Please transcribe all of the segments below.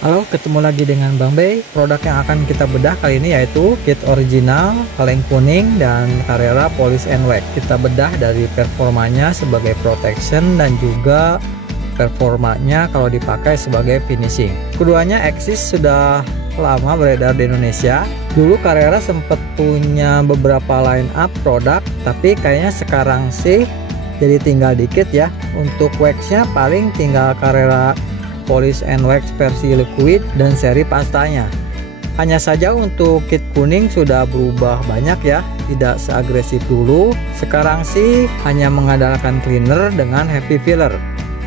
Halo, ketemu lagi dengan Bang Bay. Produk yang akan kita bedah kali ini yaitu kit original, kaleng kuning, dan Carrera Polish and Wax. Kita bedah dari performanya sebagai protection dan juga performanya kalau dipakai sebagai finishing. Keduanya eksis sudah lama beredar di Indonesia. Dulu Carrera sempat punya beberapa line up produk, tapi kayaknya sekarang sih jadi tinggal dikit ya. Untuk waxnya paling tinggal Carrera Polish and Wax versi liquid dan seri pastanya. Hanya saja untuk kit kuning sudah berubah banyak ya, tidak seagresif dulu. Sekarang sih hanya mengandalkan cleaner dengan heavy filler.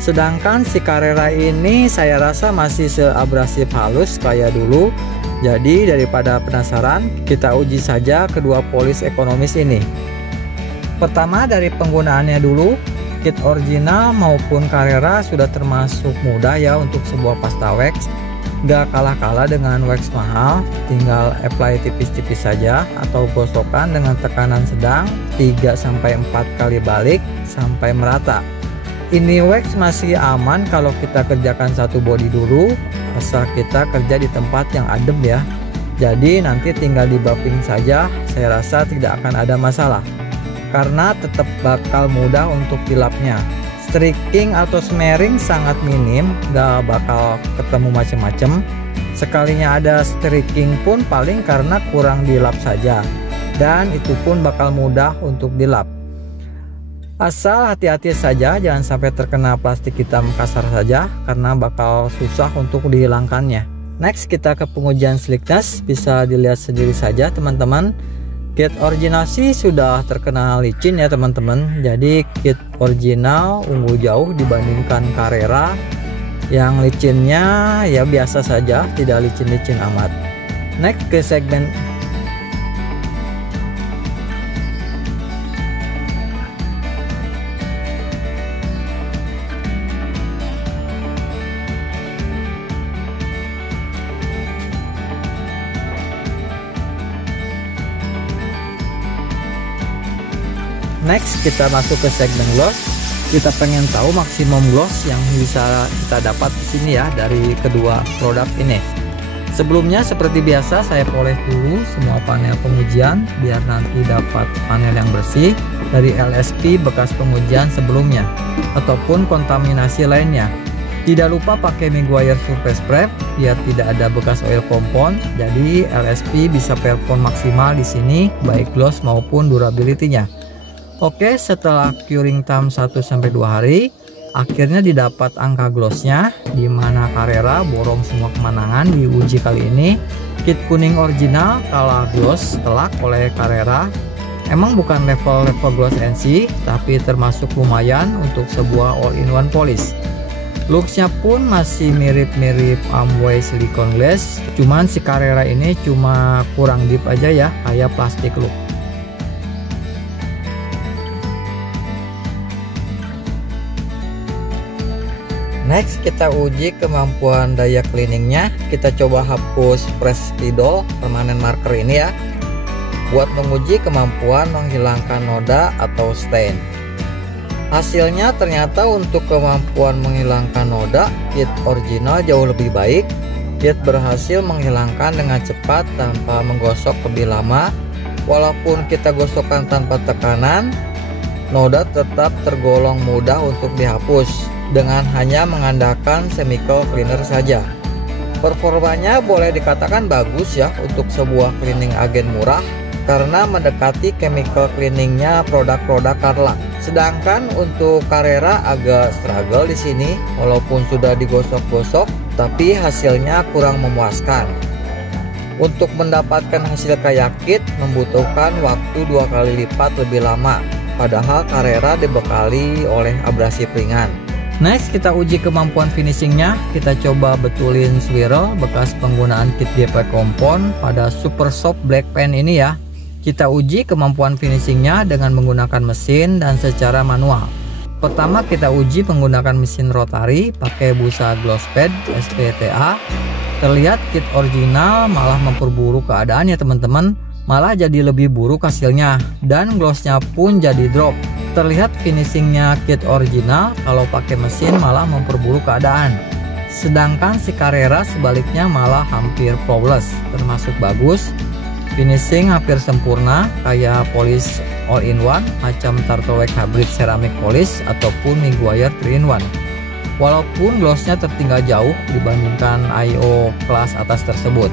Sedangkan si Carrera ini saya rasa masih seabrasif halus kayak dulu. Jadi daripada penasaran, kita uji saja kedua polish ekonomis ini. Pertama dari penggunaannya dulu. Kit original maupun Carrera sudah termasuk mudah ya untuk sebuah pasta wax. Gak kalah-kalah dengan wax mahal, tinggal apply tipis-tipis saja atau gosokkan dengan tekanan sedang 3-4 kali balik sampai merata. Ini wax masih aman kalau kita kerjakan satu body dulu, asal kita kerja di tempat yang adem ya. Jadi nanti tinggal di buffing saja, saya rasa tidak akan ada masalah karena tetap bakal mudah untuk dilapnya. Streaking atau smearing sangat minim, gak bakal ketemu macem-macem. Sekalinya ada streaking pun paling karena kurang dilap saja, dan itu pun bakal mudah untuk dilap. Asal hati-hati saja, jangan sampai terkena plastik hitam kasar saja karena bakal susah untuk dihilangkannya. Next kita ke pengujian slickness, bisa dilihat sendiri saja teman-teman. Kit original sih sudah terkenal licin ya teman-teman. Jadi kit original unggul jauh dibandingkan Carrera yang licinnya ya biasa saja, tidak licin-licin amat. Next ke segmen Next kita masuk ke segmen gloss. Kita pengen tahu maksimum gloss yang bisa kita dapat di sini ya dari kedua produk ini. Sebelumnya seperti biasa saya polish dulu semua panel pengujian biar nanti dapat panel yang bersih dari LSP bekas pengujian sebelumnya ataupun kontaminasi lainnya. Tidak lupa pakai Meguiar Surface Prep biar tidak ada bekas oil compound. Jadi LSP bisa perform maksimal di sini baik gloss maupun durability-nya. Oke, setelah curing time 1-2 hari, akhirnya didapat angka glossnya, dimana Carrera borong semua kemenangan di uji kali ini. Kit kuning original kalah gloss telak oleh Carrera. Emang bukan level gloss NC, tapi termasuk lumayan untuk sebuah all-in-one polish. Looksnya pun masih mirip-mirip Amway silicone glass, cuman si Carrera ini cuma kurang deep aja ya, kayak plastik look. Next kita uji kemampuan daya cleaningnya. Kita coba hapus press spidol permanen marker ini ya, buat menguji kemampuan menghilangkan noda atau stain. Hasilnya ternyata untuk kemampuan menghilangkan noda, kit original jauh lebih baik. Kit berhasil menghilangkan dengan cepat tanpa menggosok lebih lama. Walaupun kita gosokkan tanpa tekanan, noda tetap tergolong mudah untuk dihapus dengan hanya mengandalkan chemical cleaner saja. Performanya boleh dikatakan bagus ya untuk sebuah cleaning agen murah karena mendekati chemical cleaningnya produk-produk Carla. Sedangkan untuk Carrera agak struggle di sini, walaupun sudah digosok-gosok tapi hasilnya kurang memuaskan. Untuk mendapatkan hasil kayak kit membutuhkan waktu 2 kali lipat lebih lama, padahal Carrera dibekali oleh abrasif ringan. Next kita uji kemampuan finishingnya. Kita coba betulin swirl bekas penggunaan kit GP Compound pada super soft black pen ini ya. Kita uji kemampuan finishingnya dengan menggunakan mesin dan secara manual. Pertama kita uji menggunakan mesin rotary pakai busa gloss pad SPTA. Terlihat kit original malah memperburuk keadaannya teman-teman, malah jadi lebih buruk hasilnya dan glossnya pun jadi drop. Terlihat finishingnya kit original kalau pakai mesin malah memperburuk keadaan. Sedangkan si Carrera sebaliknya malah hampir flawless, termasuk bagus. Finishing hampir sempurna kayak polish all-in-one macam Turtlewax Hybrid Ceramic Polish ataupun Meguiar 3-in-1. Walaupun glossnya tertinggal jauh dibandingkan IO kelas atas tersebut.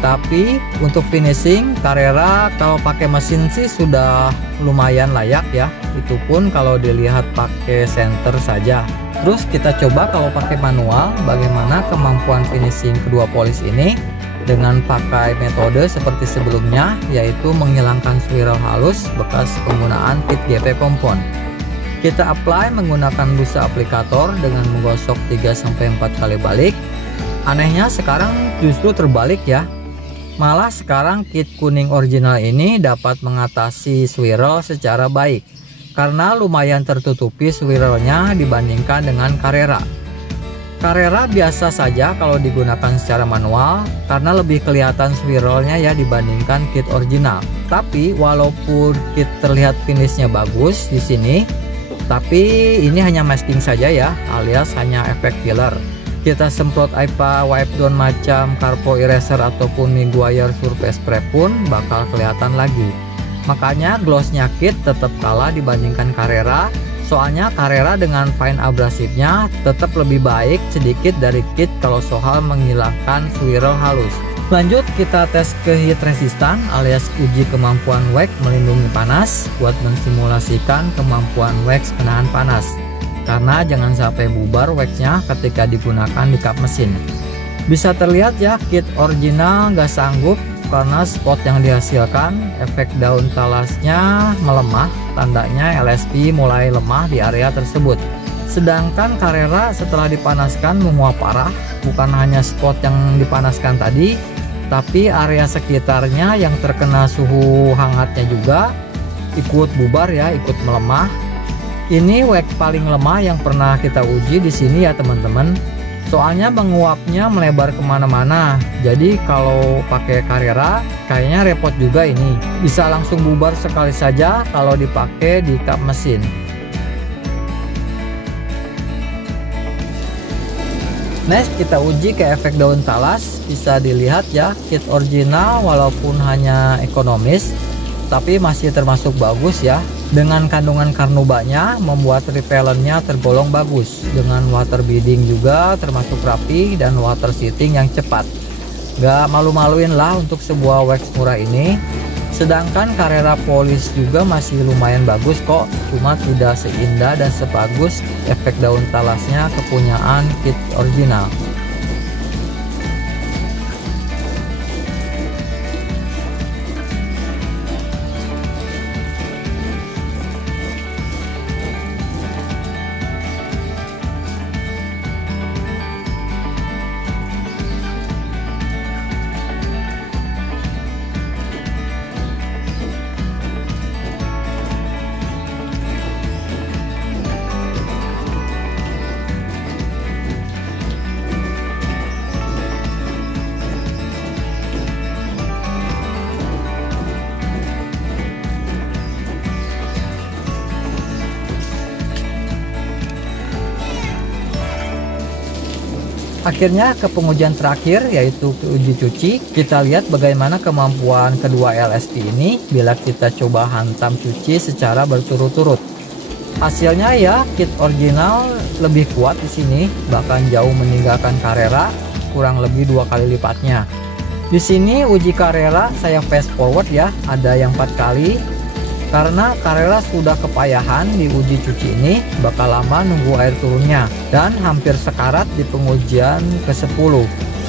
Tapi untuk finishing Carrera kalau pakai mesin sih sudah lumayan layak ya. Itu pun kalau dilihat pakai center saja. Terus kita coba kalau pakai manual bagaimana kemampuan finishing kedua polish ini dengan pakai metode seperti sebelumnya, yaitu menghilangkan swirl halus bekas penggunaan kit GP Compound. Kita apply menggunakan busa aplikator dengan menggosok 3-4 kali balik. Anehnya sekarang justru terbalik ya. Malah sekarang kit kuning original ini dapat mengatasi swirl secara baik karena lumayan tertutupi swirlnya dibandingkan dengan Carrera. Carrera biasa saja kalau digunakan secara manual karena lebih kelihatan swirlnya ya dibandingkan kit original. Tapi walaupun kit terlihat finishnya bagus di sini, tapi ini hanya masking saja ya, alias hanya efek filler. Kita semprot IPA wipe down macam Carpo Eraser ataupun Meguiar Surface Spray pun bakal kelihatan lagi. Makanya glossnya kit tetap kalah dibandingkan Carrera. Soalnya Carrera dengan fine abrasifnya tetap lebih baik sedikit dari kit kalau soal menghilangkan swirl halus. Lanjut kita tes ke heat resistant alias uji kemampuan wax melindungi panas buat mensimulasikan kemampuan wax penahan panas. Karena jangan sampai bubar waxnya ketika digunakan di kap mesin. Bisa terlihat ya kit original nggak sanggup karena spot yang dihasilkan efek daun talasnya melemah, tandanya LSP mulai lemah di area tersebut. Sedangkan Carrera setelah dipanaskan menguap parah, bukan hanya spot yang dipanaskan tadi, tapi area sekitarnya yang terkena suhu hangatnya juga ikut bubar ya, ikut melemah. Ini wax paling lemah yang pernah kita uji di sini ya teman-teman. Soalnya menguapnya melebar kemana-mana. Jadi kalau pakai Carrera kayaknya repot juga ini. Bisa langsung bubar sekali saja kalau dipakai di kap mesin. Next kita uji ke efek daun talas. Bisa dilihat ya kit original walaupun hanya ekonomis tapi masih termasuk bagus ya. Dengan kandungan karnubanya membuat repellennya tergolong bagus. Dengan water beading juga termasuk rapi dan water seating yang cepat. Gak malu-maluin lah untuk sebuah wax murah ini. Sedangkan Carrera polish juga masih lumayan bagus kok. Cuma tidak seindah dan sebagus efek daun talasnya kepunyaan kit original. Akhirnya ke pengujian terakhir yaitu uji cuci. Kita lihat bagaimana kemampuan kedua LSP ini bila kita coba hantam cuci secara berturut-turut. Hasilnya ya kit original lebih kuat di sini, bahkan jauh meninggalkan Carrera, kurang lebih 2 kali lipatnya. Di sini uji Carrera saya fast forward ya, ada yang 4 kali. Karena Carrera sudah kepayahan di uji cuci ini, bakal lama nunggu air turunnya dan hampir sekarat di pengujian ke-10.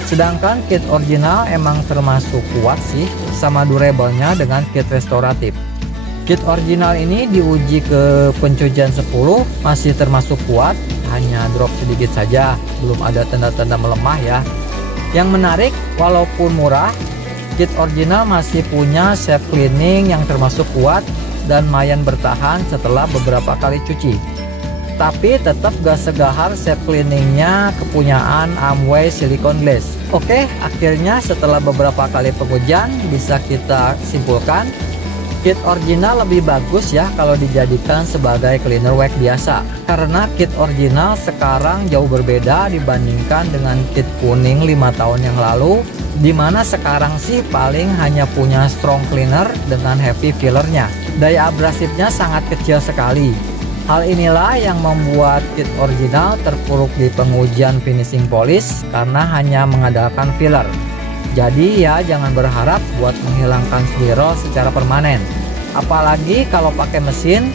Sedangkan kit original emang termasuk kuat sih, sama durable-nya dengan kit restoratif. Kit original ini diuji ke pencucian 10 masih termasuk kuat, hanya drop sedikit saja, belum ada tanda-tanda melemah ya. Yang menarik, walaupun murah, kit original masih punya safe cleaning yang termasuk kuat dan lumayan bertahan setelah beberapa kali cuci. Tapi tetap gak segahar safe cleaningnya kepunyaan Amway Silicone Glaze. Oke, akhirnya setelah beberapa kali pengujian bisa kita simpulkan Kit original lebih bagus ya kalau dijadikan sebagai cleaner wax biasa, karena kit original sekarang jauh berbeda dibandingkan dengan kit kuning 5 tahun yang lalu, dimana sekarang sih paling hanya punya strong cleaner dengan heavy fillernya. Daya abrasifnya sangat kecil sekali. Hal inilah yang membuat kit original terpuruk di pengujian finishing polish karena hanya mengandalkan filler. Jadi ya jangan berharap buat menghilangkan swirl secara permanen. Apalagi kalau pakai mesin,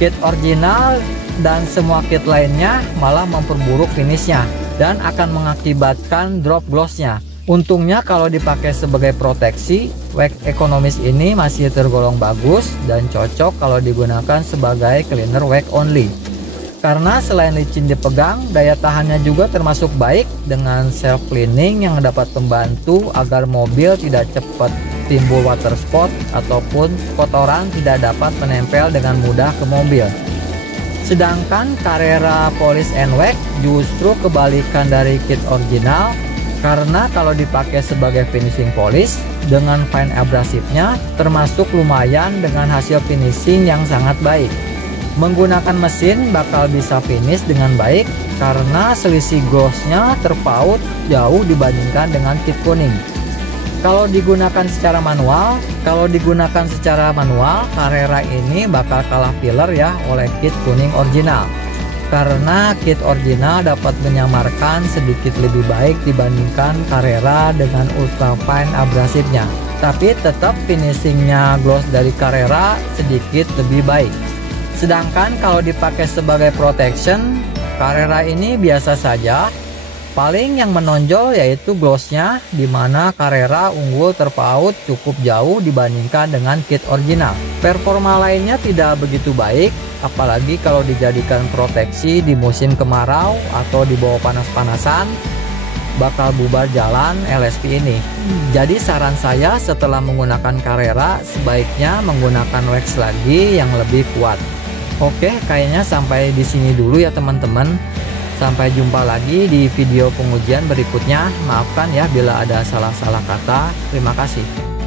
kit original dan semua kit lainnya malah memperburuk finishnya dan akan mengakibatkan drop glossnya. Untungnya kalau dipakai sebagai proteksi, wax ekonomis ini masih tergolong bagus dan cocok kalau digunakan sebagai cleaner wax only. Karena selain licin dipegang, daya tahannya juga termasuk baik dengan self cleaning yang dapat membantu agar mobil tidak cepat timbul water spot ataupun kotoran tidak dapat menempel dengan mudah ke mobil. Sedangkan Carrera Polish and Wax justru kebalikan dari kit original, karena kalau dipakai sebagai finishing polish dengan fine abrasifnya termasuk lumayan dengan hasil finishing yang sangat baik. Menggunakan mesin bakal bisa finish dengan baik karena selisih glossnya terpaut jauh dibandingkan dengan kit kuning. Kalau digunakan secara manual, Carrera ini bakal kalah filler ya oleh kit kuning original. Karena kit original dapat menyamarkan sedikit lebih baik dibandingkan Carrera dengan ultra fine abrasifnya. Tapi tetap finishingnya gloss dari Carrera sedikit lebih baik. Sedangkan kalau dipakai sebagai protection, Carrera ini biasa saja. Paling yang menonjol yaitu glossnya, dimana Carrera unggul terpaut cukup jauh dibandingkan dengan kit original. Performa lainnya tidak begitu baik, apalagi kalau dijadikan proteksi di musim kemarau atau di bawah panas-panasan, bakal bubar jalan LSP ini. Jadi saran saya setelah menggunakan Carrera sebaiknya menggunakan wax lagi yang lebih kuat. Oke, kayaknya sampai di sini dulu ya teman-teman. Sampai jumpa lagi di video pengujian berikutnya. Maafkan ya bila ada salah-salah kata. Terima kasih.